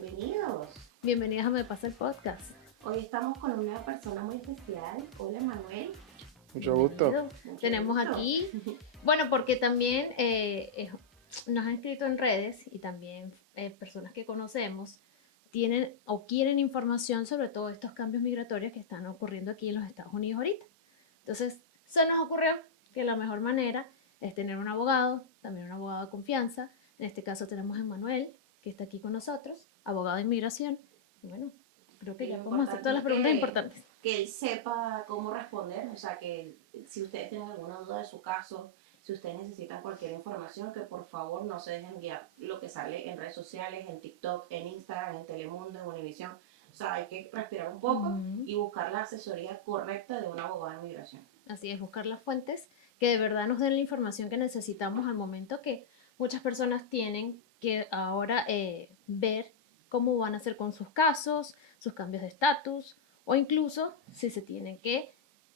bienvenidos. Bienvenidos a Me Pasa el Podcast. Hoy estamos con una nueva persona muy especial. Hola, Manuel. Mucho gusto. Tenemos gusto. aquí, bueno, porque también nos han escrito en redes y también personas que conocemos tienen o quieren información sobre todos estos cambios migratorios que están ocurriendo aquí en los Estados Unidos ahorita. Entonces, se nos ocurrió que la mejor manera es tener un abogado, también un abogado de confianza. En este caso tenemos a Manuel, que está aquí con nosotros, abogado de inmigración. Bueno, creo que ya podemos hacer todas las preguntas importantes. Que él sepa cómo responder, o sea, que si ustedes tienen alguna duda de su caso, si ustedes necesitan cualquier información, que por favor no se dejen guiar lo que sale en redes sociales, en TikTok, en Instagram, en Telemundo, en Univision. O sea, hay que respirar un poco y buscar la asesoría correcta de un abogado de inmigración. Así es, buscar las fuentes que de verdad nos den la información que necesitamos al momento que muchas personas tienen que ahora ver cómo van a hacer con sus casos, sus cambios de estatus o incluso si se tienen que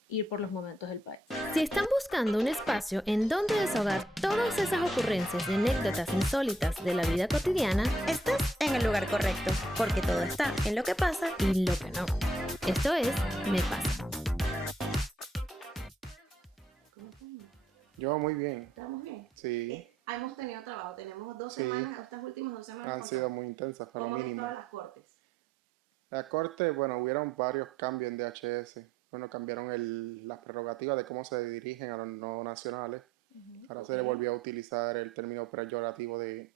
ir por los momentos del país. Si están buscando un espacio en donde desahogar todas esas ocurrencias y anécdotas insólitas de la vida cotidiana, Estás en el lugar correcto, porque todo está en lo que pasa. y lo que no. Esto es Me Pasa. ¿Cómo estamos? Yo muy bien. ¿Estamos bien? Sí, Hemos tenido trabajo, tenemos 2 Sí. semanas, estas últimas 2 semanas. han sido muy intensas, para lo ¿Cómo han mínimo. estado las cortes? La corte, bueno, hubieron varios cambios en DHS. Bueno, cambiaron las prerrogativas de cómo se dirigen a los no nacionales. Ahora se le Ok. volvió a utilizar el término peyorativo de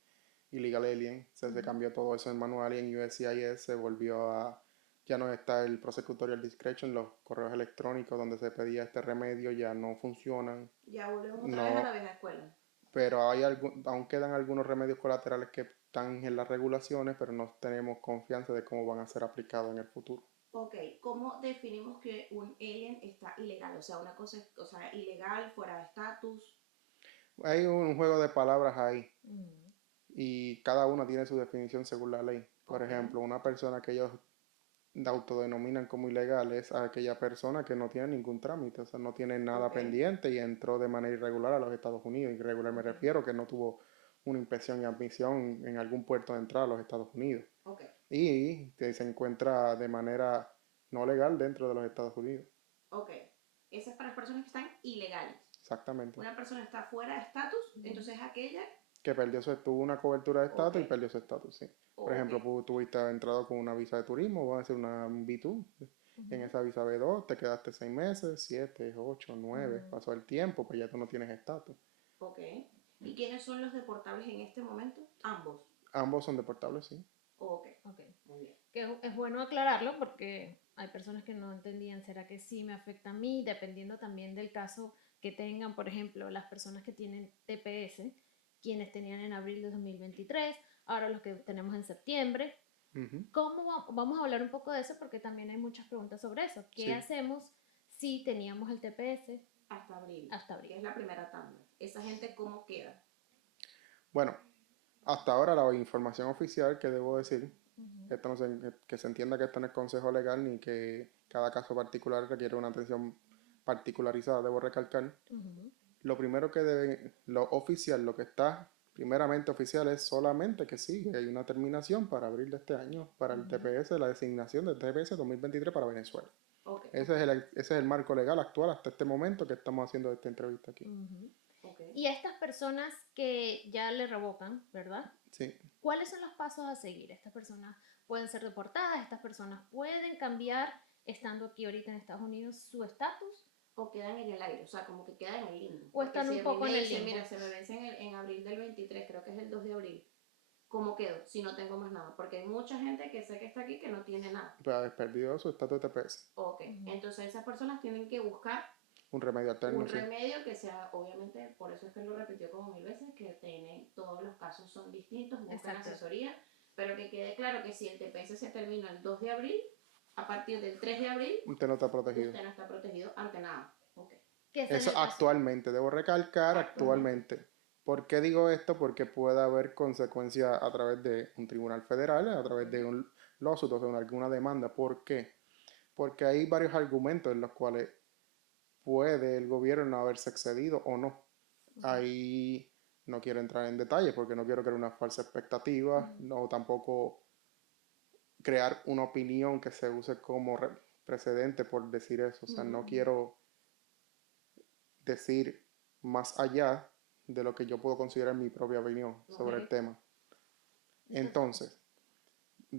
illegal alien. Se cambió todo eso en manual y en USCIS se volvió a... Ya no está el prosecutorial discretion, los correos electrónicos donde se pedía este remedio ya no funcionan. Ya volvemos otra No. vez a la vieja escuela. Pero aún quedan algunos remedios colaterales que están en las regulaciones, pero no tenemos confianza de cómo van a ser aplicados en el futuro. Ok, ¿cómo definimos que un alien está ilegal? O sea, una cosa es, o sea, ilegal, fuera de estatus. Hay un juego de palabras ahí y cada una tiene su definición según la ley. Por Ok. ejemplo, una persona que ellos autodenominan como ilegal es aquella persona que no tiene ningún trámite, o sea, no tiene nada Ok. pendiente y entró de manera irregular a los Estados Unidos. Irregular me refiero que no tuvo una inspección y admisión en algún puerto de entrada a los Estados Unidos. Ok, Y que se encuentra de manera no legal dentro de los Estados Unidos. ok. Esa es para las personas que están ilegales. Exactamente. Una persona está fuera de estatus, entonces es aquella. Que tuvo una cobertura de estatus Ok. y perdió su estatus, sí. Por Ok. ejemplo, tuviste entrado con una visa de turismo, vamos a decir una B2. En esa visa B2 te quedaste 6 meses, 7, 8, 9. Pasó el tiempo, pues ya tú no tienes estatus. Ok. ¿Y quiénes son los deportables en este momento? Ambos. Ambos son deportables, sí. Ok, Ok. muy bien. Que es bueno aclararlo porque hay personas que no entendían, ¿será que sí me afecta a mí? Dependiendo también del caso que tengan, por ejemplo, las personas que tienen TPS, quienes tenían en abril de 2023, ahora los que tenemos en septiembre. Ujú. Vamos a hablar un poco de eso porque también hay muchas preguntas sobre eso. ¿Qué Sí. hacemos si teníamos el TPS? Hasta abril. Hasta abril. Que es la primera tanda. ¿Esa gente cómo queda? Bueno, hasta ahora la información oficial que debo decir, esto no que se entienda que esto no es consejo legal ni que cada caso particular requiere una atención particularizada, debo recalcar. Lo primero que lo oficial, lo que está primeramente oficial es solamente que sí, que hay una terminación para abril de este año para el TPS, la designación del TPS 2023 para Venezuela. Ok. Ese es el marco legal actual hasta este momento que estamos haciendo esta entrevista aquí. Ok. Y a estas personas que ya le revocan, ¿verdad? Sí. ¿Cuáles son los pasos a seguir? Estas personas pueden ser deportadas, estas personas pueden cambiar, estando aquí ahorita en Estados Unidos, su estatus. O quedan en el aire, o sea, como que quedan en el limbo. O Porque están si un a mí poco me en el dicen, limbo. mira, se me vence en abril del 23, creo que es el 2 de abril. ¿Cómo quedo? Si no tengo más nada. Porque hay mucha gente que sé que está aquí que no tiene nada. Para haber perdido su estatus de TPS. Ok. Entonces esas personas tienen que buscar Un remedio alterno, un sí. remedio que sea, obviamente, por eso es que lo repitió como 1000 veces, que todos los casos son distintos, buscan Exacto. asesoría, pero que quede claro que si el TPS se termina el 2 de abril, a partir del 3 de abril, Usted no está protegido. usted no está protegido ante nada. Ok. Que es en Eso el caso- actualmente, debo recalcar actualmente. ¿Por qué digo esto? Porque puede haber consecuencias a través de un tribunal federal, a través de un lawsuit, o sea, alguna demanda. ¿Por qué? Porque hay varios argumentos en los cuales puede el gobierno no haberse excedido o no. Ahí no quiero entrar en detalle porque no quiero crear una falsa expectativa, no tampoco crear una opinión que se use como precedente por decir eso. O sea, no quiero decir más allá de lo que yo puedo considerar mi propia opinión sobre el tema. Entonces,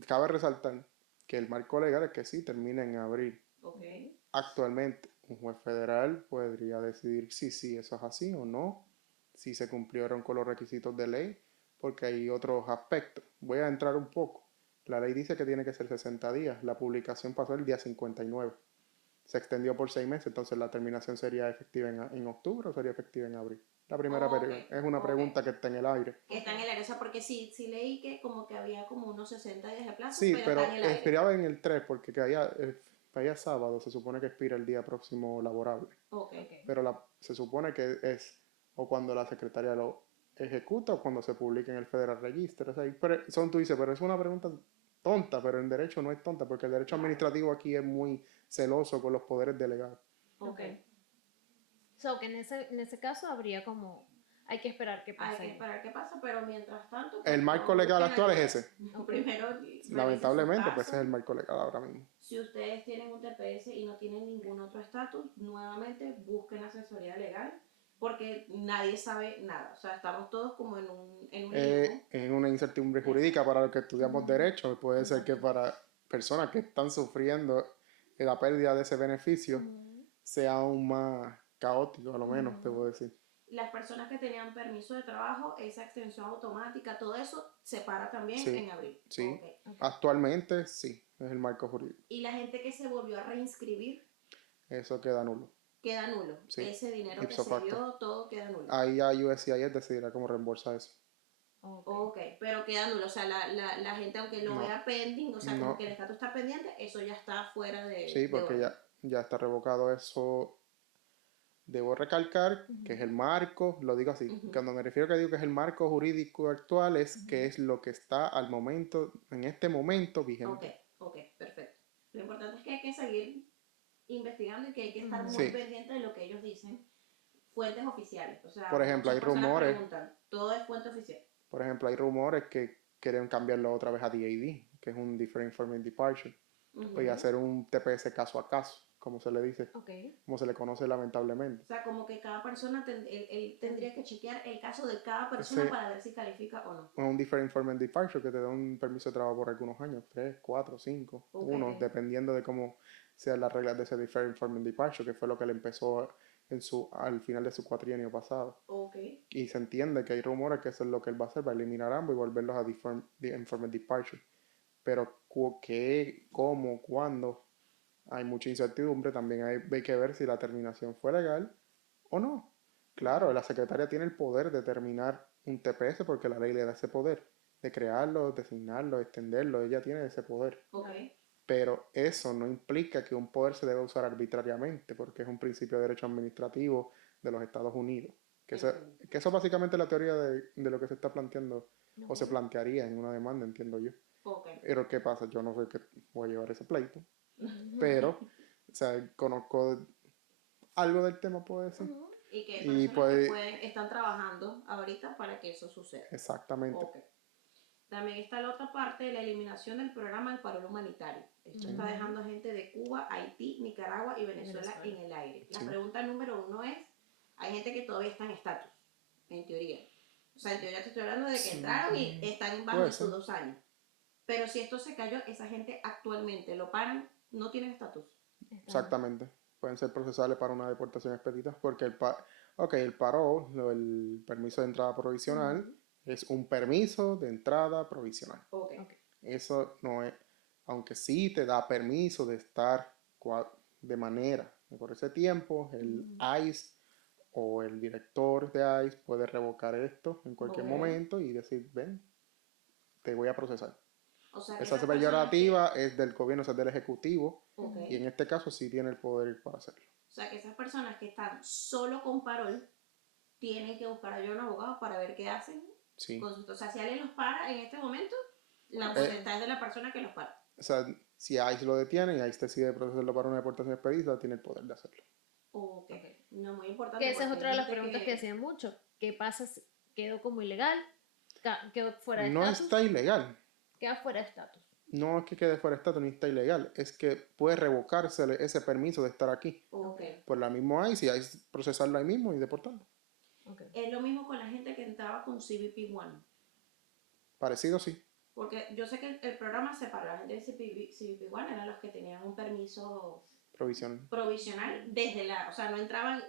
cabe resaltar que el marco legal es que sí termina en abril. Okay. Actualmente, un juez federal podría decidir si eso es así o no, si se cumplieron con los requisitos de ley, porque hay otros aspectos. Voy a entrar un poco. La ley dice que tiene que ser 60 días. La publicación pasó el día 59. Se extendió por 6 meses, entonces la terminación sería efectiva en octubre o sería efectiva en abril. La primera es una pregunta que está en el aire. Que está en el aire, o sea, porque sí leí que como que había como unos 60 días de plazo, Sí, pero está en el aire. expiraba en el 3 porque caía sábado, se supone que expira el día próximo laborable. Okay. Pero se supone que es o cuando la secretaria lo ejecuta o cuando se publica en el Federal Register. O sea, tú dices, pero es una pregunta tonta, pero en derecho no es tonta, porque el derecho administrativo aquí es muy celoso con los poderes delegados. Okay. So, que en ese caso habría como, hay que esperar qué pasa. Hay que esperar qué pasa, pero mientras tanto... El marco legal actual es ese. Primero, lamentablemente, pues ese es el marco legal ahora mismo. Si ustedes tienen un TPS y no tienen ningún otro estatus, nuevamente busquen asesoría legal, porque nadie sabe nada. O sea, estamos todos como en un limbo. En una incertidumbre jurídica para los que estudiamos derecho. Puede ser que para personas que están sufriendo la pérdida de ese beneficio sea aún más caótico, a lo menos, te puedo decir. Las personas que tenían permiso de trabajo, esa extensión automática, todo eso se para también en abril. Sí, actualmente sí, es el marco jurídico. Y la gente que se volvió a reinscribir, eso queda nulo. Queda nulo. Sí. Ese dinero que se dio, todo queda nulo. Ahí ya USCIS decidirá cómo reembolsa eso. Okay, pero queda nulo. O sea, la gente, aunque lo vea pending, o sea, como que el estatus está pendiente, eso ya está fuera de... Sí, porque ya está revocado eso. Debo recalcar que es el marco, lo digo así, cuando me refiero que digo que es el marco jurídico actual, es que es lo que está al momento, en este momento vigente. Ok, perfecto. Lo importante es que hay que seguir investigando y que hay que estar muy pendiente de lo que ellos dicen. Fuentes oficiales, o sea, por ejemplo, hay rumores, todo es fuente oficial. Por ejemplo, hay rumores que quieren cambiarlo otra vez a DAD, que es un Different Informant Departure, y hacer un TPS caso a caso, como se le dice, como se le conoce lamentablemente. O sea, como que cada persona, él tendría que chequear el caso de cada persona para ver si califica o no. Un Different Informant Departure que te da un permiso de trabajo por algunos años, 3, 4, 5, 1, dependiendo de cómo sean las reglas de ese Different Informant Departure, que fue lo que le empezó al final de su cuatrienio pasado. Y se entiende que hay rumores que eso es lo que él va a hacer, va a eliminar ambos y volverlos a Informant Departure. Pero qué, cómo, cuándo, hay mucha incertidumbre. También hay que ver si la terminación fue legal o no. Claro, la secretaria tiene el poder de terminar un TPS porque la ley le da ese poder de crearlo, designarlo, extenderlo. Ella tiene ese poder. Pero eso no implica que un poder se deba usar arbitrariamente, porque es un principio de derecho administrativo de los Estados Unidos. Que eso básicamente es la teoría de lo que se está planteando, o se plantearía en una demanda, entiendo yo. Pero ¿qué pasa? Yo no sé que voy a llevar ese pleito, pero, o sea, conozco algo del tema, puedo decir. Y que personas que están trabajando ahorita para que eso suceda. Exactamente. También está la otra parte de la eliminación del programa del paro humanitario. Esto está dejando a gente de Cuba, Haití, Nicaragua y Venezuela en el aire. La pregunta número 1 es, hay gente que todavía está en estatus, en teoría. O sea, en teoría te estoy hablando de que entraron y están bajo sus 2 años. Pero si esto se cayó, esa gente actualmente lo paran, no tienen estatus. Exactamente. Pueden ser procesables para una deportación expedita porque el paro, el permiso de entrada provisional, es un permiso de entrada provisional. Eso no es, aunque sí te da permiso de estar de manera, por ese tiempo, el ICE o el director de ICE puede revocar esto en cualquier momento y decir, ven, te voy a procesar. O sea, esa peyorativa es del gobierno, o sea, del ejecutivo, y en este caso sí tiene el poder para hacerlo. O sea, que esas personas que están solo con parol tienen que buscar ayuda a un abogado para ver qué hacen. O sea, si alguien los para en este momento, la potestad es de la persona que los para. O sea, si ICE lo detiene y ICE decide procesarlo para una deportación expedita, tiene el poder de hacerlo. No, muy importante. Que esa es otra de las preguntas que hacían mucho. ¿Qué pasa si quedó como ilegal? ¿Quedó fuera de estatus? No está ilegal. Queda fuera de estatus. no es que quede fuera de estatus ni está ilegal, es que puede revocársele ese permiso de estar aquí. Ok. Por la misma ICE, y ahí procesarlo ahí mismo y deportarlo. Ok. Es lo mismo con la gente que entraba con CBP One. Parecido, sí. Porque yo sé que el programa separó a la gente de CBP One, eran los que tenían un permiso Provisión. provisional desde o sea, no entraban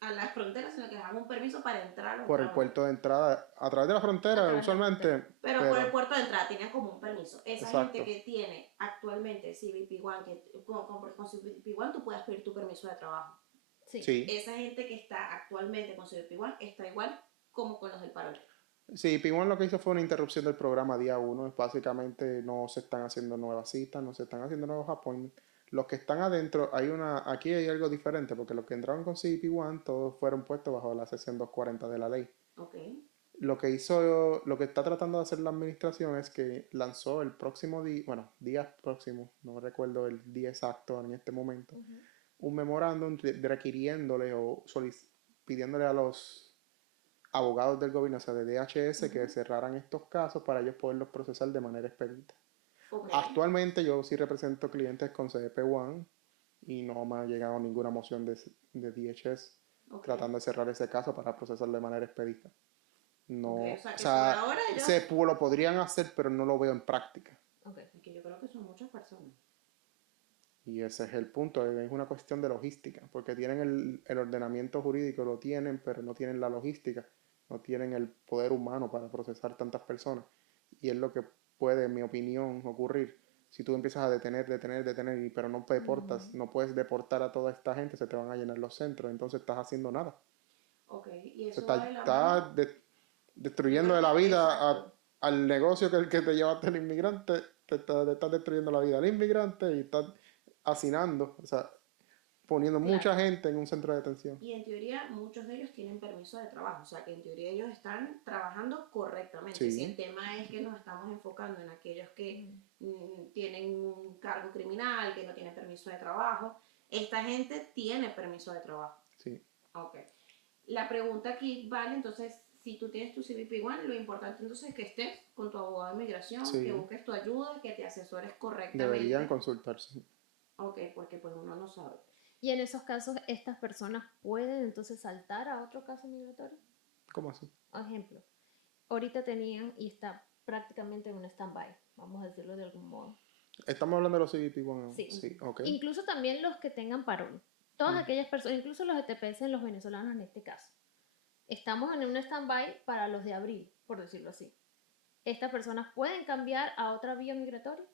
a las fronteras, sino que dejaban un permiso para entrar a los Por el Estados puerto de entrada, a través de la A frontera, través de la usualmente. Pero por el puerto de entrada tenían como un permiso. Esa Exacto. gente que tiene actualmente CBP One, que con CBP One tú puedes pedir tu permiso de trabajo. Sí. Sí. Esa gente que está actualmente con CBP One está igual como con los del parol. Sí, P1 lo que hizo fue una interrupción del programa día 1. Básicamente no se están haciendo nuevas citas, no se están haciendo nuevos appointments. Los que están adentro, aquí hay algo diferente, porque los que entraron con CP1 todos fueron puestos bajo la sección 240 de la ley. Ok. Lo que está tratando de hacer la administración es que lanzó el próximo día, bueno, días próximos, no recuerdo el día exacto en este momento, un memorándum requiriéndole o pidiéndole a los abogados del gobierno, o sea, de DHS, que cerraran estos casos para ellos poderlos procesar de manera expedita. Ok. Actualmente yo sí represento clientes con CDP One y no me ha llegado ninguna moción de DHS Ok. tratando de cerrar ese caso para procesarlo de manera expedita. No, Ok, o sea, que o sea, por ahora ellos... lo podrían hacer, pero no lo veo en práctica. Ok. Es que yo creo que son muchas personas. Y ese es el punto, es una cuestión de logística, porque tienen el ordenamiento jurídico, lo tienen, pero no tienen la logística, no tienen el poder humano para procesar tantas personas. Y es lo que puede, en mi opinión, ocurrir. Si tú empiezas a detener, pero no deportas, no puedes deportar a toda esta gente, se te van a llenar los centros, entonces estás haciendo nada. Ok, y Se eso va de la está mano... destruyendo Yo de la creo que- vida exacto. al negocio que te llevaste el inmigrante, te estás destruyendo la vida al inmigrante y estás hacinando, o sea, poniendo Claro. mucha gente en un centro de detención. Y en teoría muchos de ellos tienen permiso de trabajo, o sea que en teoría ellos están trabajando correctamente. Sí. Si el tema es que nos estamos enfocando en aquellos que tienen un cargo criminal, que no tienen permiso de trabajo, esta gente tiene permiso de trabajo. Sí. Ok. La pregunta aquí vale, entonces, si tú tienes tu CBP One, lo importante entonces es que estés con tu abogado de migración, Sí. que busques tu ayuda, que te asesores correctamente. Deberían consultarse. Ok, porque pues uno no sabe. Y en esos casos, estas personas pueden entonces saltar a otro caso migratorio. ¿Cómo así? Por ejemplo, ahorita tenían y está prácticamente en un stand-by, vamos a decirlo de algún modo. Estamos hablando de los CBP One. Sí. Sí, ok. Incluso también los que tengan parol. Todas aquellas personas, incluso los ETPS, los venezolanos en este caso. Estamos en un stand-by para los de abril, por decirlo así. ¿Estas personas pueden cambiar a otra vía migratoria?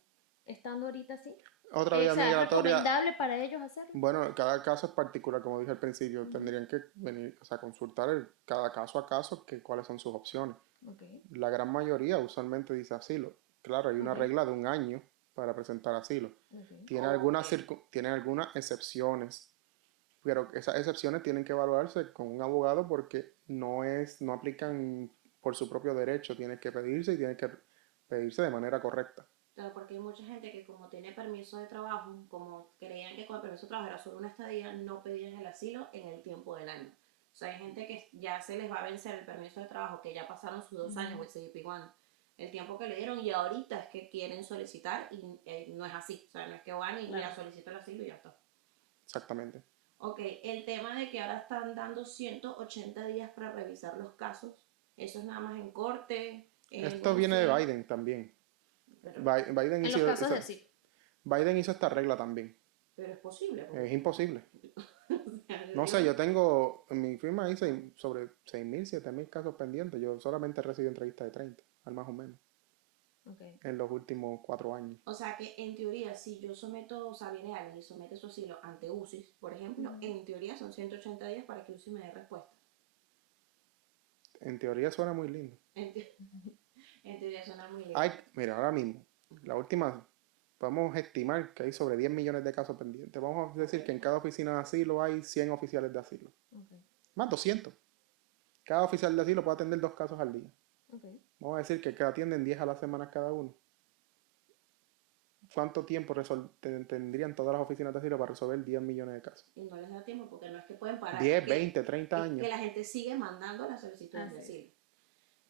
Estando ahorita así. Otra vía ¿Es migratoria. recomendable para ellos hacerlo? Bueno, cada caso es particular, como dije al principio. Tendrían que venir, o sea, consultar cada caso a caso cuáles son sus opciones. Okay. La gran mayoría usualmente dice asilo. Claro, hay una regla de 1 año para presentar asilo. Okay. Tiene algunas excepciones, pero esas excepciones tienen que evaluarse con un abogado porque no aplican por su propio derecho. Tiene que pedirse y tiene que pedirse de manera correcta. Claro, porque hay mucha gente que como tiene permiso de trabajo, como creían que con el permiso de trabajo era solo una estadía, no pedían el asilo en el tiempo del año. O sea, hay gente que ya se les va a vencer el permiso de trabajo, que ya pasaron sus 2 años, el CBP One, el tiempo que le dieron, y ahorita es que quieren solicitar y no es así. O sea, no es que van y ya solicito el asilo y ya está. Exactamente. Ok, el tema de que ahora están dando 180 días para revisar los casos, eso es nada más en corte. Esto viene de Biden también. Pero, Biden En hizo, los casos de sí. Biden hizo esta regla también. pero es posible. Porque, Es imposible. o sea, No sé, yo tengo, en mi firma hice sobre 6.000, 7.000 casos pendientes. Yo solamente recibí entrevistas de 30, al más o menos, Okay. en los últimos 4 años. O sea que en teoría, si yo someto, o sea, viene alguien y somete su asilo ante UCIS, por ejemplo, en teoría son 180 días para que UCIS me dé respuesta. En teoría suena muy lindo. En, en teoría suena muy lindo. Mira, ahora mismo, la última, podemos estimar que hay sobre 10 millones de casos pendientes. Vamos a decir que en cada oficina de asilo hay 100 oficiales de asilo. Okay. Más 200. Cada oficial de asilo puede atender 2 casos al día. Okay. Vamos a decir que atienden 10 a la semana cada uno. ¿Cuánto tiempo tendrían todas las oficinas de asilo para resolver 10 millones de casos? Y no les da tiempo porque no es que pueden parar. 10, que- 20, 30 es años. que la gente sigue mandando las solicitudes de Así es. asilo.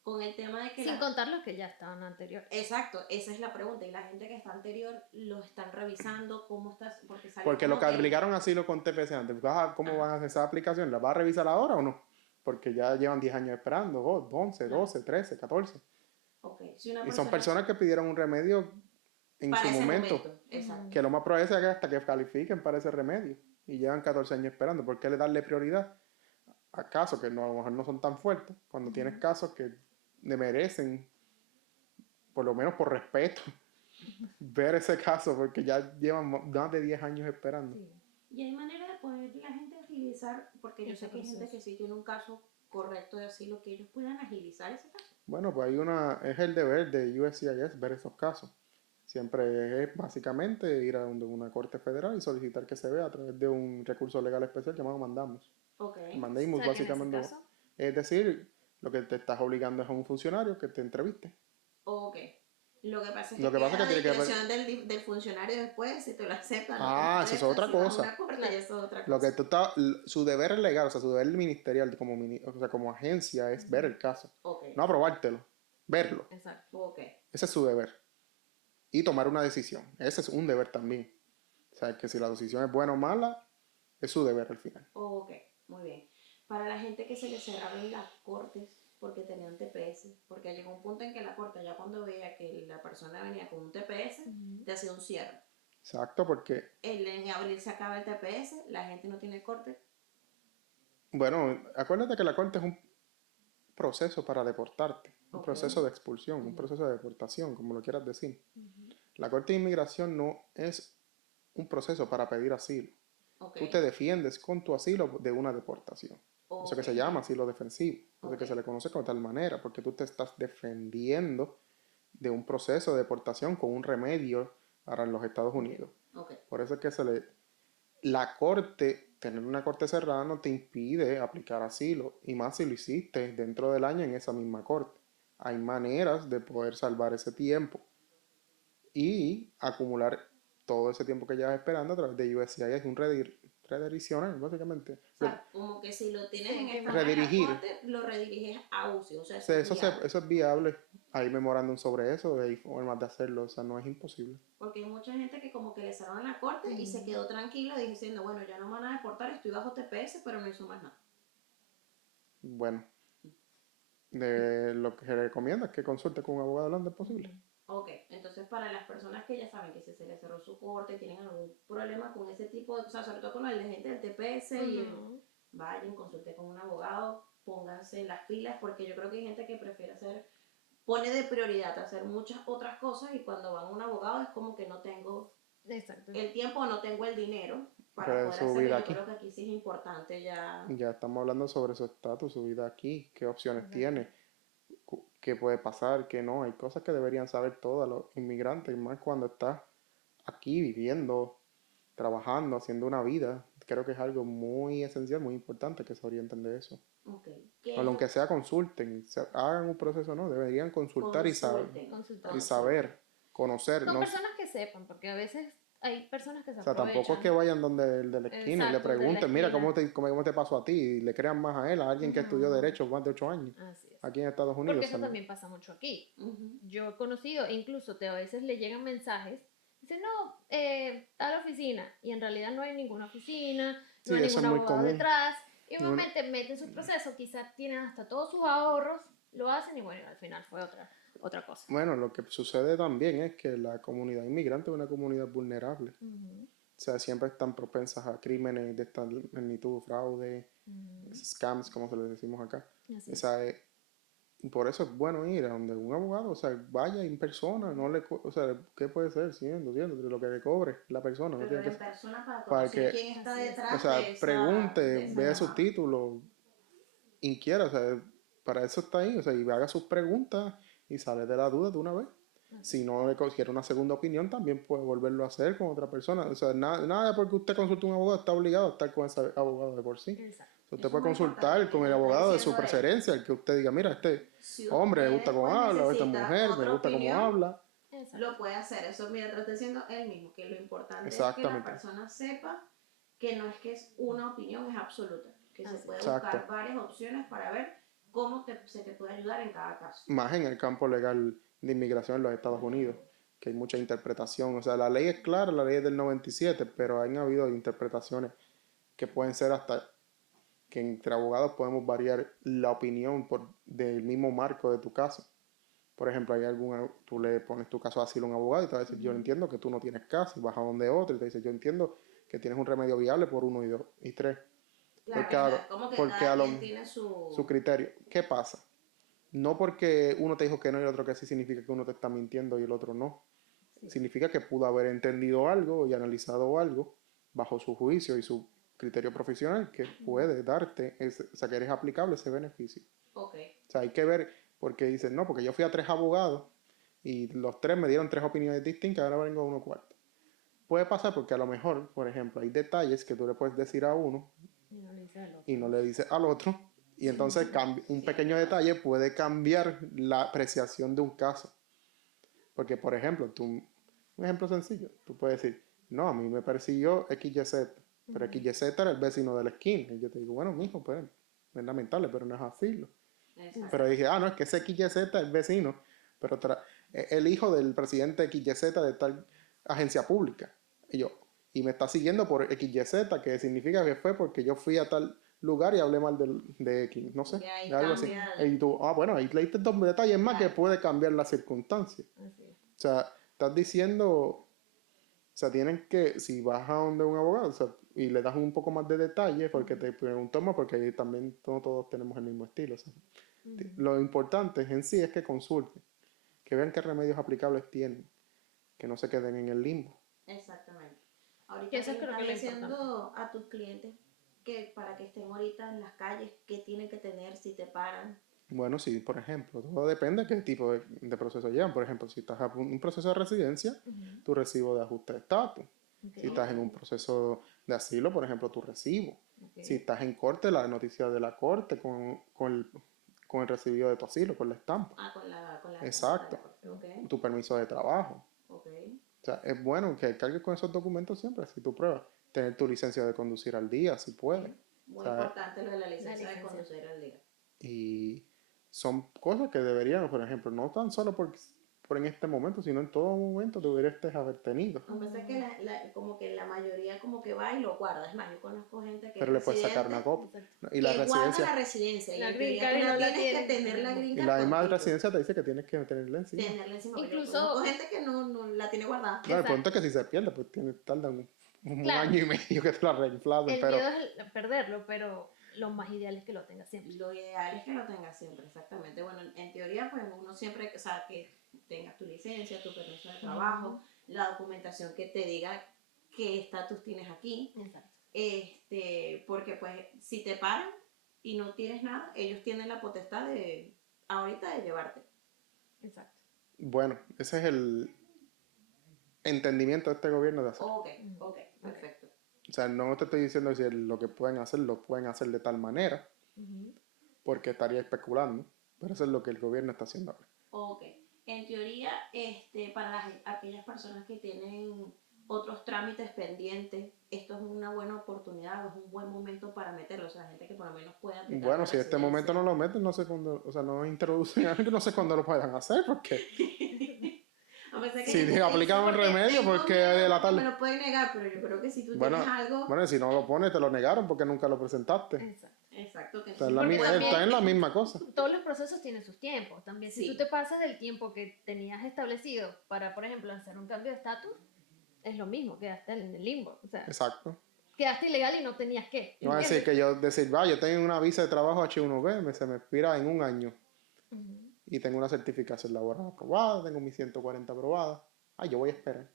con el tema de que Sin contar los que ya estaban anteriores. Exacto, esa es la pregunta. Y la gente que está anterior lo están revisando, cómo estás, porque sale Porque lo como que aplicaron así lo con TPS antes. ¿Cómo van a hacer esa aplicación? ¿La vas a revisar ahora o no? Porque ya llevan 10 años esperando, 11, 12, 13, 14. Ok, si una Y son persona personas que pidieron un remedio en para su ese momento, exacto. que lo más probable es que hasta que califiquen para ese remedio. Y llevan 14 años esperando. ¿Por qué le darle prioridad a casos que no, a lo mejor no son tan fuertes? Cuando tienes casos que le merecen, por lo menos por respeto, ver ese caso, porque ya llevan más de 10 años esperando. Sí. Y hay manera de poder la gente agilizar, porque yo Ese sé que hay gente proceso. que sí tiene un caso correcto de asilo, que ellos puedan agilizar ese caso. Bueno, pues es el deber de USCIS ver esos casos. Siempre es básicamente ir a una corte federal y solicitar que se vea a través de un recurso legal especial llamado mandamus. Ok, El mandamus O sea, que en ese básicamente caso, es decir, lo que te estás obligando es a un funcionario que te entreviste. ok. Lo que pasa es Lo que que pasa queda es que a tiene que haber... discreción del funcionario después, si te lo aceptan o no te Ah, eso es aceptan, otra si vas a cosa. una corte, Claro. eso es otra Lo que cosa. tú estás, su deber legal, o sea, su deber ministerial o sea, como agencia es ver el caso, Ok, no aprobártelo, verlo. exacto. ok, Ese es su deber. Y tomar una decisión. Ese es un deber también. O sea, que si la decisión es buena o mala, es su deber al final. ok, muy bien. Para la gente que se le cerraron las cortes porque tenían TPS, porque llegó un punto en que la corte ya cuando veía que la persona venía con un TPS, te hacía un cierre. Exacto, porque, En abril se acaba el TPS, la gente no tiene corte. bueno, acuérdate que la corte es un proceso para deportarte, un Ok. proceso de expulsión, un proceso de deportación, como lo quieras decir. La corte de inmigración no es un proceso para pedir asilo. Ok, Tú te defiendes con tu asilo de una deportación. Eso que ok, se llama asilo defensivo. Eso que Ok. se le conoce de tal manera, porque tú te estás defendiendo de un proceso de deportación con un remedio para los Estados Unidos. ok, Por eso es que la corte, tener una corte cerrada no te impide aplicar asilo, y más si lo hiciste dentro del año en esa misma corte. Hay maneras de poder salvar ese tiempo y acumular todo ese tiempo que llevas esperando a través de USCIS, un redireccional, básicamente. O sea, como que si lo tienes Sí, en que esta redirigir. corte, lo rediriges a UCI, o sea, Sí, eso es viable. eso es viable. Hay memorándum sobre eso, hay formas de hacerlo, o sea, no es imposible. Porque hay mucha gente que como que le cerraron la corte y se quedó tranquila diciendo, bueno, ya no me van a deportar, estoy bajo TPS, pero no hizo más nada. Bueno, lo que se recomienda es que consulte con un abogado lo antes posible. Ok, entonces para las personas que ya saben que si se les cerró su corte, tienen algún problema con ese tipo de, o sea, sobre todo con el de gente del TPS, vayan, consulten con un abogado, pónganse las pilas, porque yo creo que hay gente que prefiere pone de prioridad hacer muchas otras cosas y cuando van a un abogado es como que no tengo Exacto. el tiempo, no tengo el dinero para Pero poder su hacerlo. vida Yo aquí. creo que aquí sí es importante ya. Ya estamos hablando sobre su estatus, su vida aquí, qué opciones tiene, qué puede pasar, qué no. Hay cosas que deberían saber todos los inmigrantes, y más cuando estás aquí viviendo, trabajando, haciendo una vida. Creo que es algo muy esencial, muy importante que se orienten de eso. Okay. Aunque sea consulten, hagan un proceso, no, deberían consultar y saber, Consultar. y saber, conocer. Son No, personas que sepan, porque a veces hay personas que se o sea, aprovechan. tampoco es que vayan donde el de la esquina y le Exacto, el de la pregunten, mira, esquina. cómo te pasó a ti? Y le crean más a él, a alguien que estudió Derecho más de 8 años, Así es. aquí en Estados Unidos. Porque eso o sea, también pasa mucho aquí. Ujú. Yo he conocido, e incluso a veces le llegan mensajes, dicen, no, tal oficina, y en realidad no hay ninguna oficina, Sí, no hay eso ningún es muy abogado común. detrás, y Uno- obviamente meten su proceso, quizás tienen hasta todos sus ahorros, lo hacen y bueno, al final fue otra cosa. Bueno, lo que sucede también es que la comunidad inmigrante es una comunidad vulnerable. O sea, siempre están propensas a crímenes de esta magnitud, fraude, scams, como se les decimos acá. Así O es. sea, y por eso es bueno ir a donde un abogado, o sea, vaya en persona, no le, o sea, ¿qué puede ser? 100, 200, lo que le cobre la persona. No Pero tiene en que, persona para para conocer que, quién está Así es. detrás o sea, de pregunte, de esa vea sus llamada. títulos, inquiera, o sea, para eso está ahí, o sea, y haga sus preguntas y sale de la duda de una vez. Si no le quiere una segunda opinión, también puede volverlo a hacer con otra persona. O sea, nada porque usted consulte a un abogado está obligado a estar con ese abogado de por sí. Exacto. Usted Eso es puede muy consultar importante, con que el te está abogado de su diciendo él. preferencia, el que usted diga, mira, este Si hombre me usted gusta cómo después habla, o esta necesita mujer me otra gusta cómo opinión, habla. Exacto. lo puede hacer. Eso, mira, te lo está diciendo él mismo, que lo importante es que Exactamente. la persona sepa que no es que es una opinión, es absoluta. Que se Así puede Exacto. buscar varias opciones para ver cómo se te puede ayudar en cada caso. Más en el campo legal de inmigración en los Estados Unidos, que hay mucha interpretación. O sea, la ley es clara, la ley es del 97, pero han habido interpretaciones que pueden ser hasta que entre abogados podemos variar la opinión del mismo marco de tu caso. Por ejemplo, tú le pones tu caso de asilo a un abogado y te va a decir, yo entiendo que tú no tienes caso, y vas a donde otro y te dice, yo entiendo que tienes un remedio viable por 1 y 2 y 3. Claro, como que cada quien tiene su criterio. ¿Qué pasa? No porque uno te dijo que no y el otro que sí significa que uno te está mintiendo y el otro no. Sí. Significa que pudo haber entendido algo y analizado algo bajo su juicio y su criterio profesional que puede darte, o sea, que eres aplicable ese beneficio. Ok. O sea, hay que ver, porque dicen, no, porque yo fui a 3 abogados y los 3 me dieron 3 opiniones distintas, ahora vengo a uno cuarto. Puede pasar porque a lo mejor, por ejemplo, hay detalles que tú le puedes decir a uno y no le dices al otro, y entonces un pequeño detalle puede cambiar la apreciación de un caso. Porque, por ejemplo, un ejemplo sencillo, tú puedes decir, no, a mí me persiguió XYZ, pero XYZ era el vecino de la esquina. Y yo te digo, bueno, mijo, pues es lamentable, pero no es así. Exacto. Pero dije, no, es que ese XYZ es el vecino, pero el hijo del presidente XYZ de tal agencia pública. Y me está siguiendo por XYZ, que significa que fue porque yo fui a tal lugar y hablé mal de X, no sé, ahí algo así. cambia. Y tú, bueno, ahí leíste 2 detalles más Claro. que puede cambiar la circunstancia. Así es. O sea, estás diciendo, o sea, tienen que, si vas a donde un abogado, o sea, y le das un poco más de detalle, porque te preguntó más, porque ahí también todos tenemos el mismo estilo. O sea, lo importante en sí es que consulten, que vean qué remedios aplicables tienen, que no se queden en el limbo. Exactamente. Ahorita Que eso le creo estás que es lo diciendo a tus clientes que para que estén ahorita en las calles, qué tienen que tener si te paran. Bueno, sí, por ejemplo, todo depende de qué tipo de proceso llevan. Por ejemplo, si estás en un proceso de residencia, tu recibo de ajuste de estatus. Si estás en un proceso de asilo, por ejemplo, tu recibo. Okay. Si estás en corte, la noticia de la corte con el recibido de tu asilo, con la estampa. Con la Exacto. Okay. Tu permiso de trabajo. Okay. O sea, es bueno que cargues con esos documentos siempre, si tú pruebas. Tener tu licencia de conducir al día, si puedes. Muy importante lo de la licencia de conducir al día. Y son cosas que deberían, por ejemplo, no tan solo por en este momento, sino en todo momento deberías haber tenido. A pesar que como que la mayoría como que va y lo guarda. Es más, yo conozco gente que pero le puedes sacar una copia. Y la guarda la residencia. La y green en teoría card tú no la tienes que tiene. tener la green Y card la misma contigo. residencia te dice que tienes que tenerla encima. Tenerla encima. Incluso- Yo conozco gente que no la tiene guardada. Claro, el punto es que si se pierde, pues tardan un Claro. año y medio que te la reinfladen. El Pero miedo es perderlo, pero lo más ideal es que lo tengas siempre. Lo ideal es que lo tengas siempre, exactamente. Bueno, en teoría, pues uno siempre, o sea, que tengas tu licencia, tu permiso de trabajo, la documentación que te diga qué estatus tienes aquí. Exacto. Porque pues si te paran y no tienes nada, ellos tienen la potestad ahorita de llevarte. Exacto. bueno, ese es el entendimiento de este gobierno de hacer. Ok, perfecto. O sea, no te estoy diciendo si lo que pueden hacer lo pueden hacer de tal manera, porque estaría especulando, pero eso es lo que el gobierno está haciendo ahora. Ok. En teoría, para aquellas personas que tienen otros trámites pendientes, esto es una buena oportunidad, es un buen momento para meterlo. O sea, gente que por lo menos pueda aplicar. Bueno, si en este momento no lo meten, no sé cuándo, o sea, no introducen algo, no sé cuándo lo puedan hacer, porque si aplican un remedio, porque de la tarde. Me lo pueden negar, pero yo creo que si tú Bueno, tienes algo. bueno, si no lo pones, te lo negaron porque nunca lo presentaste. Exacto. Exacto, que O sea, sí, porque también- está en la misma cosa. Todos los procesos tienen sus tiempos. También si Sí. tú te pasas del tiempo que tenías establecido para, por ejemplo, hacer un cambio de estatus, es lo mismo, quedaste en el limbo. O sea, Exacto. quedaste ilegal y no tenías que. No va a decir que yo yo tengo una visa de trabajo H1B, se me expira en un año y tengo una certificación laboral aprobada, tengo mis 140 aprobadas. Yo voy a esperar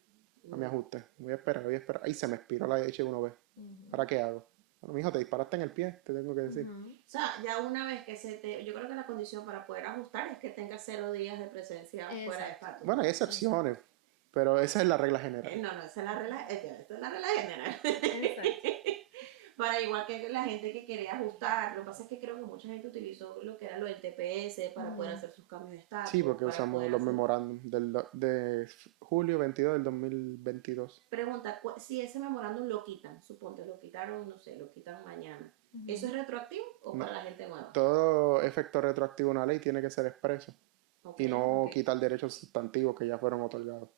a mi ajuste. Voy a esperar. Ahí se me expiró la H1B. ¿Para qué hago? Bueno, mijo, te disparaste en el pie, te tengo que decir. O sea, ya una vez que yo creo que la condición para poder ajustar es que tengas 0 días de presencia fuera de estatus. Bueno, hay excepciones, pero esa es la regla general. No, esa es la regla, esta es la regla general. Exacto. Para igual que la gente que quería ajustar. Lo que pasa es que creo que mucha gente utilizó lo que era lo del TPS para poder hacer sus cambios de estatus. Sí, porque para usamos poder los hacer- memorándum de julio 22 del 2022. Pregunta, si ese memorándum lo quitan, suponte, lo quitaron, no sé, lo quitan mañana. ¿Eso es retroactivo o No. para la gente nueva? Todo efecto retroactivo de una ley tiene que ser expreso Ok, y no ok. quitar derechos sustantivos que ya fueron otorgados.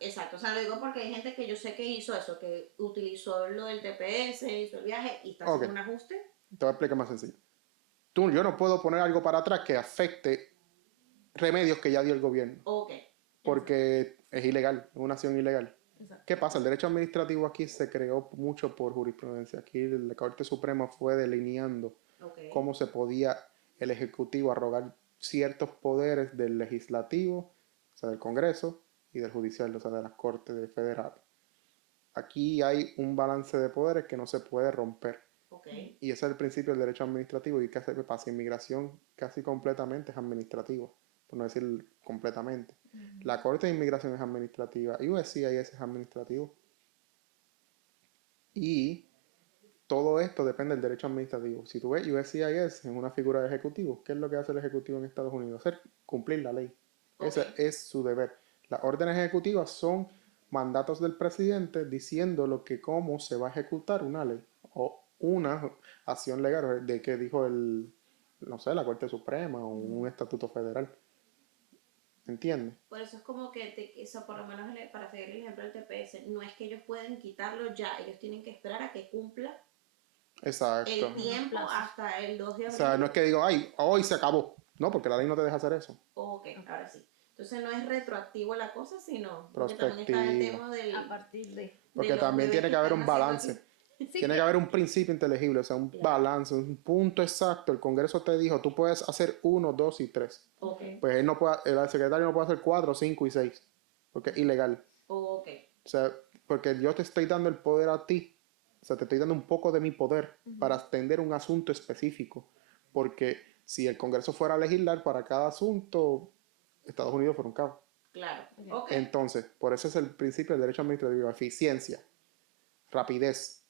Exacto, o sea, lo digo porque hay gente que yo sé que hizo eso, que utilizó lo del TPS, hizo el viaje y está haciendo Ok. un ajuste. Te voy a explicar más sencillo. Yo no puedo poner algo para atrás que afecte remedios que ya dio el gobierno, Ok, porque es ilegal, es una acción ilegal. Exacto. ¿Qué pasa? El derecho administrativo aquí se creó mucho por jurisprudencia. Aquí la Corte Suprema fue delineando ok. cómo se podía el Ejecutivo arrogar ciertos poderes del Legislativo, o sea, del Congreso, y del Judicial, o sea, de las Cortes Federales. Aquí hay un balance de poderes que no se puede romper. Ok, Y ese es el principio del derecho administrativo. ¿Y qué pasa? Inmigración casi completamente es administrativo, por no decir completamente. La Corte de Inmigración es administrativa, USCIS es administrativo. Y todo esto depende del derecho administrativo. Si tú ves USCIS es una figura de ejecutivo, ¿qué es lo que hace el ejecutivo en Estados Unidos? Cumplir la ley. Ese Ok. es su deber. Las órdenes ejecutivas son mandatos del presidente diciendo cómo se va a ejecutar una ley o una acción legal de que dijo no sé, la Corte Suprema o un estatuto federal. ¿Entiendes? por eso es como que, eso por lo menos para seguir el ejemplo del TPS, no es que ellos pueden quitarlo ya, ellos tienen que esperar a que cumpla Exacto. el tiempo plazos. hasta el 2 de O abril. sea, no es que digo, ay, hoy se acabó. No, porque la ley no te deja hacer eso. Ok, ahora sí. Entonces no es retroactivo la cosa, sino porque también está el Prospectivo. tema del... A partir de... Porque de los también bebés tiene que haber están un naciendo balance. aquí. Tiene que haber un principio inteligible, o sea, un Claro. balance, un punto exacto. El Congreso te dijo, tú puedes hacer 1, 2 y 3. Ok, Pues él no puede, el secretario no puede hacer 4, 5 y 6, porque es ilegal. ok, O sea, porque yo te estoy dando el poder a ti, o sea, te estoy dando un poco de mi poder para atender un asunto específico. Porque si el Congreso fuera a legislar para cada asunto, Estados Unidos fuera un caos. claro. Ok. Ok, Entonces, por eso es el principio del derecho administrativo, eficiencia, rapidez.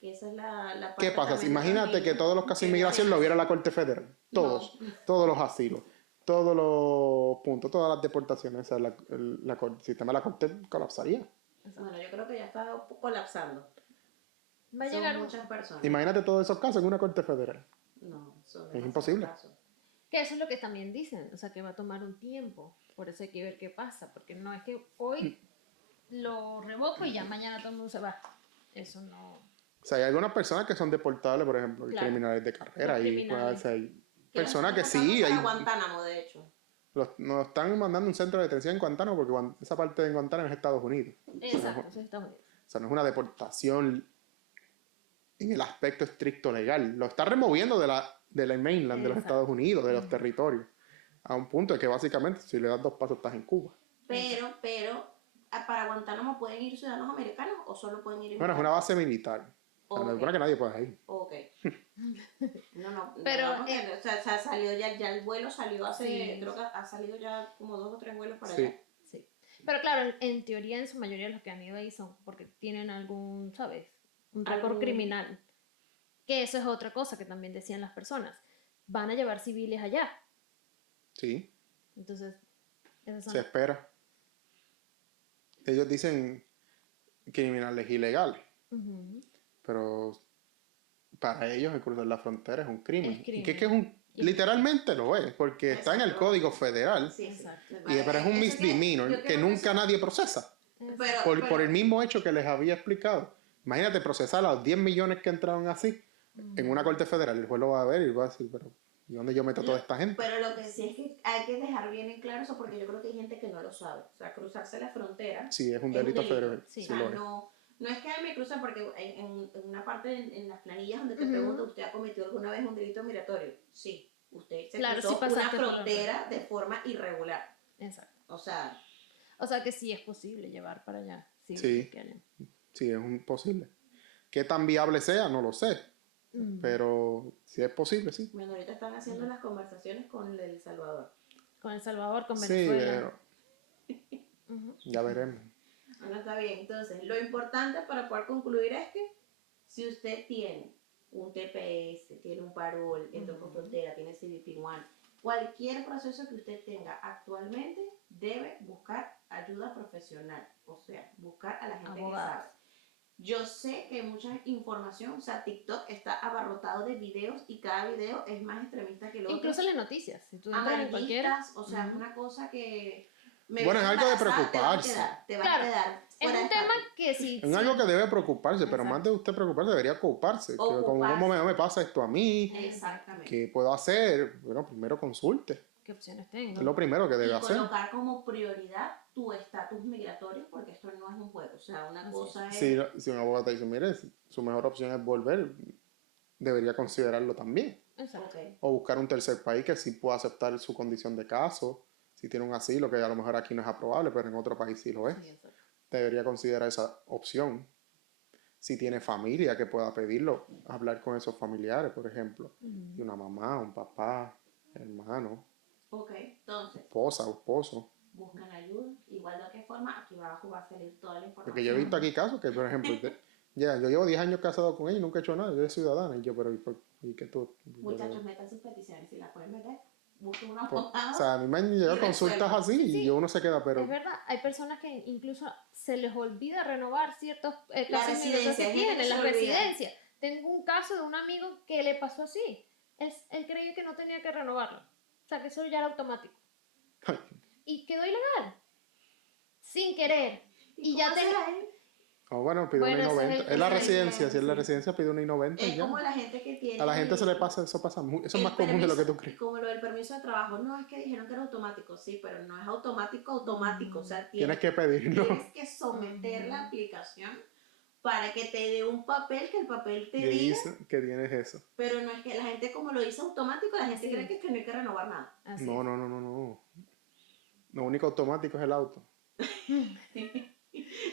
que esa es la parte ¿Qué pasa? también Imagínate también que todos los casos de que inmigración no lo viera la Corte Federal. Todos. Todos los asilos. Todos los puntos. Todas las deportaciones. O sea, el sistema de la Corte colapsaría. Bueno, yo creo que ya está colapsando. Va a Son llegar un... muchas personas. Imagínate todos esos casos en una Corte Federal. No, son Es demasiados imposible. casos. Que eso es lo que también dicen, o sea, que va a tomar un tiempo. Por eso hay que ver qué pasa, porque no es que hoy lo revoco y ya mañana todo el mundo se va. Eso no... O sea, hay algunas personas que son deportables, por ejemplo, Claro. criminales de carrera. Los Y criminales. pues, hay Que personas que los están sí. mandando Hay, para Guantánamo, de hecho. nos están mandando a un centro de detención en Guantánamo porque esa parte de Guantánamo es Estados Unidos. Exacto, eso es Estados Unidos. O sea, no es una deportación en el aspecto estricto legal. Lo está removiendo de la mainland de los Exacto. Estados Unidos, de los territorios. A un punto de que básicamente si le das 2 pasos estás en Cuba. Pero, ¿para Guantánamo pueden ir ciudadanos americanos o solo pueden ir Bueno, es una base militar. O sea, no es Ok. buena que nadie pueda ir. Ok. No, Pero, porque, o sea, salió ya el vuelo salió hace, Sí. creo que ha salido ya como 2 o 3 vuelos para Sí. allá. Sí. Pero claro, en teoría, en su mayoría los que han ido ahí son porque tienen algún, ¿sabes? Un récord Algún- criminal. Que eso es otra cosa que también decían las personas. Van a llevar civiles allá. Sí, Entonces, esas son... se espera. Ellos dicen criminales ilegales, Ujú. pero para ellos el cruzar la frontera es un crimen. Es crimen. ¿Y qué es un? Literalmente lo es, porque está en el Exacto. Código Federal. Sí, sí. Exacto. Pero es un Eso misdemeanor yo que creo nunca eso- nadie procesa. Pero, Por el mismo hecho que les había explicado. Imagínate procesar a los 10 millones que entraron así en una corte federal. El juez lo va a ver y va a decir, pero ¿y dónde yo meto a toda esta gente? Pero lo que sí es que hay que dejar bien en claro eso porque yo creo que hay gente que no lo sabe. O sea, cruzarse la frontera Sí, es un delito federal. Sí. O Sí, sea, lo es. no es que me cruza porque en una parte en las planillas donde te Ujú. preguntan, ¿usted ha cometido alguna vez un delito migratorio? Sí, usted se Claro, cruzó sí pasaste una por la frontera de forma irregular. Exacto. O sea, O sea que sí es posible llevar para allá. Sí. quieren. Sí, es imposible. ¿Qué tan viable sea? No lo sé. Mm. Pero si es posible, sí. bueno, ahorita están haciendo las conversaciones con El Salvador. Con El Salvador, con Sí, Venezuela. pero Ujú. ya veremos. Bueno, está bien. Entonces, lo importante para poder concluir es que Si usted tiene un TPS, tiene un parol, entró por frontera, tiene CBP-1, cualquier proceso que usted tenga actualmente debe buscar ayuda profesional, o sea, buscar a la gente Abogados. que sabe. Yo sé que hay mucha información, o sea, TikTok está abarrotado de videos y cada video es más extremista que el otro. Incluso las noticias. Si tú entras en cualquier... Amarillistas, o sea, es una cosa que... Bueno, es algo de preocuparse. Te va Claro, a quedar Es fuera un de tema estatus. que sí. Es algo que debe preocuparse, pero Exacto. más de usted preocuparse, debería ocuparse. Que como Ocuparse. me pasa esto a mí, Exactamente. ¿qué puedo hacer? Bueno, primero consulte. ¿Qué opciones tengo? Es lo primero que debe Y hacer. colocar como prioridad tu estatus migratorio, porque esto no es un juego. O sea, una Así cosa es... Si un abogado te dice, mire, su mejor opción es volver, debería considerarlo también. Exacto. Ok. O buscar un tercer país que sí pueda aceptar su condición de caso. Si tiene un asilo, que a lo mejor aquí no es aprobable, pero en otro país sí lo es. Sí, exacto. Debería considerar esa opción. Si tiene familia que pueda pedirlo, hablar con esos familiares, por ejemplo. De una mamá, un papá, hermano, Ok, entonces, esposa o esposo. buscan ayuda. Igual de qué forma, aquí abajo va a salir toda la información. Porque yo he visto aquí casos que, por ejemplo, yo llevo 10 años casado con ella y nunca he hecho nada. Yo soy ciudadana. Y yo, pero ¿y qué tú? Muchachos, metan sus peticiones. Si las pueden meter, busquen un Pues, abogado. o sea, a mí me han llegado Y consultas resuelvan. así Sí. y uno se queda, pero Es verdad, hay personas que incluso se les olvida renovar ciertos La casos migratorios residencia, que hay gente tienen, que la se olvida. residencia. Tengo un caso de un amigo que le pasó así. Él creyó que no tenía que renovarlo. O sea, que eso ya era automático. ay, Y quedó ilegal. Sin querer. Y ya ¿Cómo tenía... será él? oh, bueno, pide Bueno, una ese es I-90. el- Es la ese es el- residencia, si es la sí. residencia pide una I-90 y Es ya. como la gente que tiene... A la gente se le pasa, eso pasa eso es el más común de lo que tú permiso, crees. Como lo del permiso de trabajo. No, es que dijeron que era automático. Sí, pero no es automático. O sea, Tienes que pedirlo. tienes que someter la aplicación para que te dé un papel, que el papel te Que diga. dice que tienes eso. Pero no es que la gente, como lo hizo automático, la gente Sí. cree que no hay que renovar nada. Así No, es. no. Lo único automático es el auto.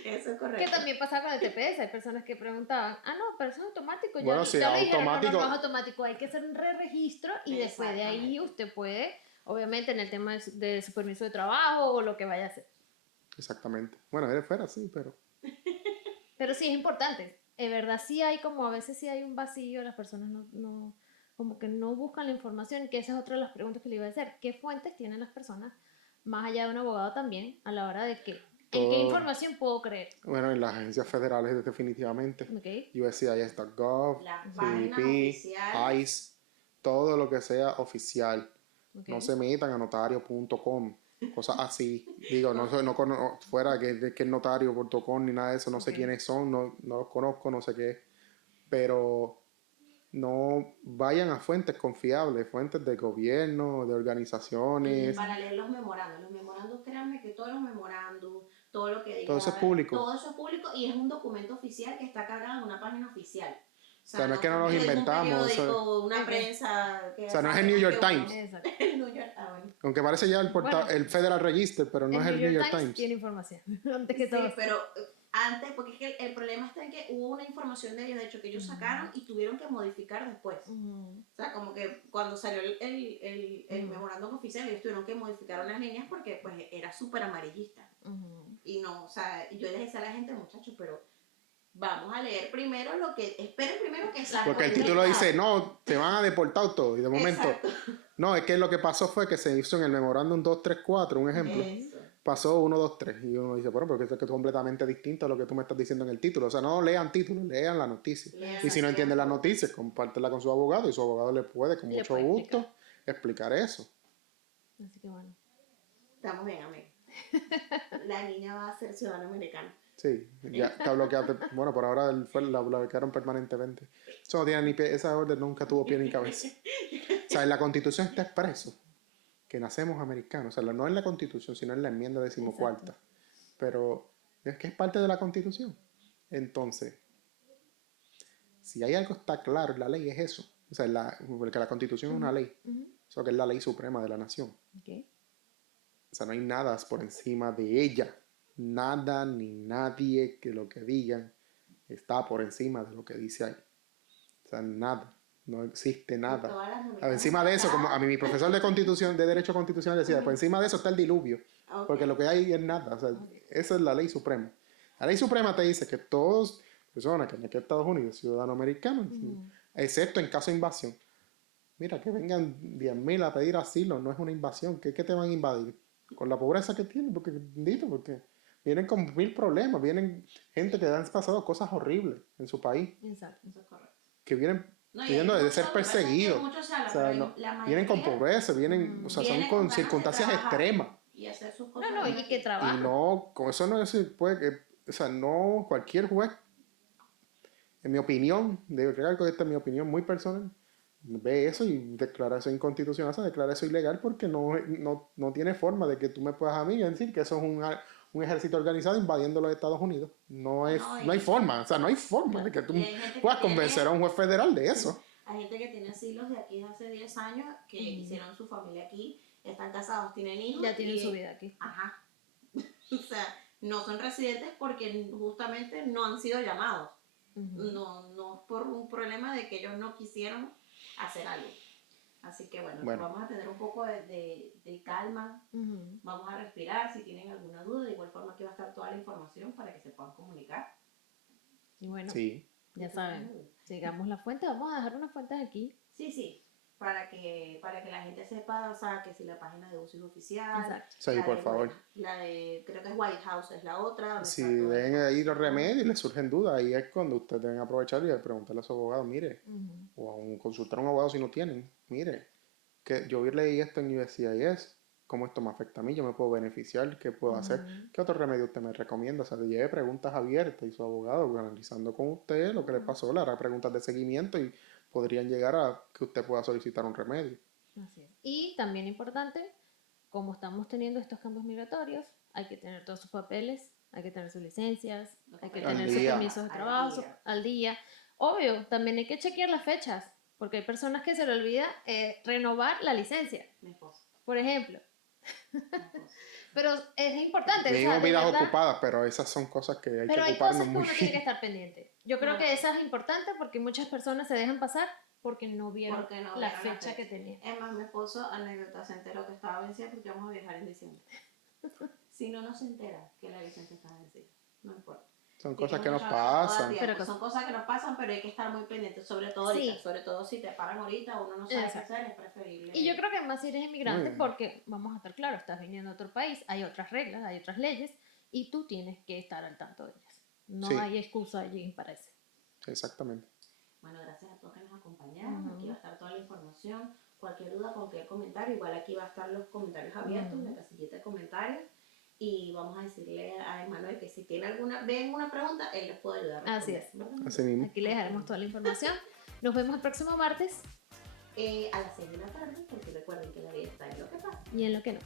Eso es Que correcto. también pasa con el TPS, hay personas que preguntaban, no, pero eso es automático. Bueno, sí, ya le dijeron, automático. no es automático, hay que hacer un re-registro y después de ahí Exactamente. usted puede, obviamente en el tema de su permiso de trabajo o lo que vaya a hacer. Exactamente. Bueno, él fuera sí, pero Pero sí es importante, es verdad, sí hay como, a veces sí hay un vacío, las personas no como que no buscan la información, que esa es otra de las preguntas que le iba a hacer, ¿qué fuentes tienen las personas, más allá de un abogado también, a la hora de que, en qué Todo. información puedo creer? bueno, en las agencias federales definitivamente. ¿Ok? USCIS.gov, Las páginas CBP, oficiales. ICE, todo lo que sea oficial. ¿Ok? No se metan a notario.com, cosas así. Digo, fuera que es notario.com ni nada de eso, no sé Ok. quiénes son, no los conozco, no sé qué es. Pero no vayan a fuentes confiables, fuentes de gobierno, de organizaciones. Para leer los memorandos. Los memorandos, créanme que todos los memorandos, todo lo que diga. Todo eso es público. Todo eso es público y es un documento oficial que está cargado en una página oficial. O sea, no es que no nos es un inventamos, eso periódico, una Ok. prensa. O sea, no es el New York Times. Exacto. El New York Times. Aunque parece ya Bueno. el Federal Register, pero no es el New York Times. tiene información, antes que Sí, todo. pero antes, porque es que el problema está en que hubo una información de ellos, de hecho, que ellos sacaron y tuvieron que modificar después. Ujú. O sea, como que cuando salió el memorándum oficial, ellos tuvieron que modificar unas líneas porque pues era súper amarillista. Ujú. Y no, o sea, yo les decía a la gente, muchachos, pero vamos a leer primero lo que, esperen primero que salga. Porque el título dice, no, te van a deportar todo. Y de momento, Exacto. no, es que lo que pasó fue que se hizo en el memorándum 234, un ejemplo. Eso. Pasó 1, 2, 3. Y uno dice, bueno, porque eso es que es completamente distinto a lo que tú me estás diciendo en el título. O sea, no lean títulos, lean la noticia. Lean Y si no la entienden la noticia. noticia, compártela con su abogado y su abogado le puede, con Le mucho puede gusto, explicar eso. Así que bueno. Estamos bien, amigo. La niña va a ser ciudadana americana. Sí, ya está bloqueado. Bueno, por ahora la bloquearon permanentemente. Eso no tiene ni pie, esa orden nunca tuvo pie ni cabeza. O sea, en la Constitución está expreso que nacemos americanos. O sea, no en la Constitución, sino en la enmienda 14ª. Pero es que es parte de la Constitución. Entonces, si hay algo que está claro en la ley es eso. O sea, porque la Constitución es una ley. Ujú. Eso que es la ley suprema de la nación. Ok. O sea, no hay nada por encima de ella. Nada ni nadie que lo que digan está por encima de lo que dice ahí. O sea, nada. No existe Y nada. todas las A ver, americanas encima de eso, como a mí mi profesor de constitución, de derecho constitucional decía, por encima de eso está el diluvio. Ok. Porque lo que hay es nada. O sea, esa es la ley suprema. La ley suprema te dice que todos, persona que es de Estados Unidos, ciudadano americano, excepto en caso de invasión. Mira, que vengan 10.000 a pedir asilo, no es una invasión. ¿Qué te van a invadir? Con la pobreza que tienen, porque vienen con 1.000 problemas, vienen gente que han pasado cosas horribles en su país, Exacto. Eso es correcto. que vienen No, y pidiendo hay de ser muchos, lo que pasa es que perseguidos. muchos se hablan, O sea, pero no, la vienen con mayoría pobreza, vienen, o sea, son vienen con ganas de circunstancias trabajar extremas. y hacer sus No, cosas. no, y que Y trabajan. no, con eso no se puede, o sea, no cualquier juez, en mi opinión, de algo que esta es mi opinión muy personal, ve eso y declara eso inconstitucional, o sea, declara eso ilegal porque no tiene forma de que tú me puedas a mí decir que eso es un ejército organizado invadiendo los Estados Unidos. No hay forma, o sea, no hay forma de que tú Y hay gente que puedas tiene- convencer a un juez federal de eso. Hay gente que tiene asilos de aquí hace 10 años, que hicieron su familia aquí, están casados, tienen hijos. Ya tienen y- su vida aquí. Ajá. O sea, no son residentes porque justamente no han sido llamados. Ujú. No por un problema de que ellos no quisieron hacer algo. Así que bueno, Bueno. vamos a tener un poco de calma, Ujú. vamos a respirar. Si tienen alguna duda, de igual forma aquí va a estar toda la información para que se puedan comunicar. Y bueno, Sí, ya saben, sigamos la fuente. Vamos a dejar unas fuentes aquí. Sí, para que la gente sepa, o sea, que si la página de UCI es oficial. Exacto. sí, la por de- favor. La de, creo que es White House, es la otra. donde Si está toda la ven ahí los información. remedios y les surgen dudas, ahí es cuando ustedes deben aprovechar y preguntarle a su abogado, mire, Ujú. o consultar a un abogado si no tienen, mire, que yo leí esto en USCIS, cómo esto me afecta a mí, yo me puedo beneficiar, qué puedo hacer, qué otro remedio usted me recomienda, o sea, le lleve preguntas abiertas y su abogado, analizando con usted lo que le pasó, le hará preguntas de seguimiento y podrían llegar a que usted pueda solicitar un remedio. Así es. Y también importante, como estamos teniendo estos cambios migratorios, hay que tener todos sus papeles, hay que tener sus licencias, hay que Al tener sus día. permisos de Al trabajo día. al día. Obvio, también hay que chequear las fechas, porque hay personas que se le olvida renovar la licencia, Mi esposo. por ejemplo. Mi esposo. Pero es importante. o sea, Vivimos de vidas verdad, ocupadas, pero esas son cosas que hay pero que hay cosas ocuparnos que muy uno tiene que bien. estar pendiente. Yo creo que esa es importante porque muchas personas se dejan pasar porque no vieron Porque no la vieron fecha que tenía. Es más, mi esposo, anécdota, se enteró que estaba vencida porque vamos a viajar en diciembre. Si no se entera que la licencia está vencida, no importa. Son Tiene cosas que nos mucho todavía, pasan. Pero son cosas que nos pasan, pero hay que estar muy pendientes, sobre todo ahorita. Sí. Sobre todo si te paran ahorita, uno no sabe Exacto. qué hacer, es preferible. Y yo creo que más si eres inmigrante, Muy bien. porque vamos a estar claros, estás viniendo a otro país, hay otras reglas, hay otras leyes, y tú tienes que estar al tanto de ellas. No Sí. hay excusa allí para eso. Exactamente. Bueno, gracias a todos que nos acompañaron. Ujú. Aquí va a estar toda la información. Cualquier duda, cualquier comentario, igual aquí va a estar los comentarios abiertos, la casillita de comentarios. Y vamos a decirle a Emanuel que si tiene ven una pregunta, él les puede ayudar. a Así responder, es. ¿verdad? Así mismo. Aquí les dejaremos toda la información. Nos vemos el próximo martes A las 6 de la tarde, porque recuerden que la vida está en lo que pasa. y en lo que no.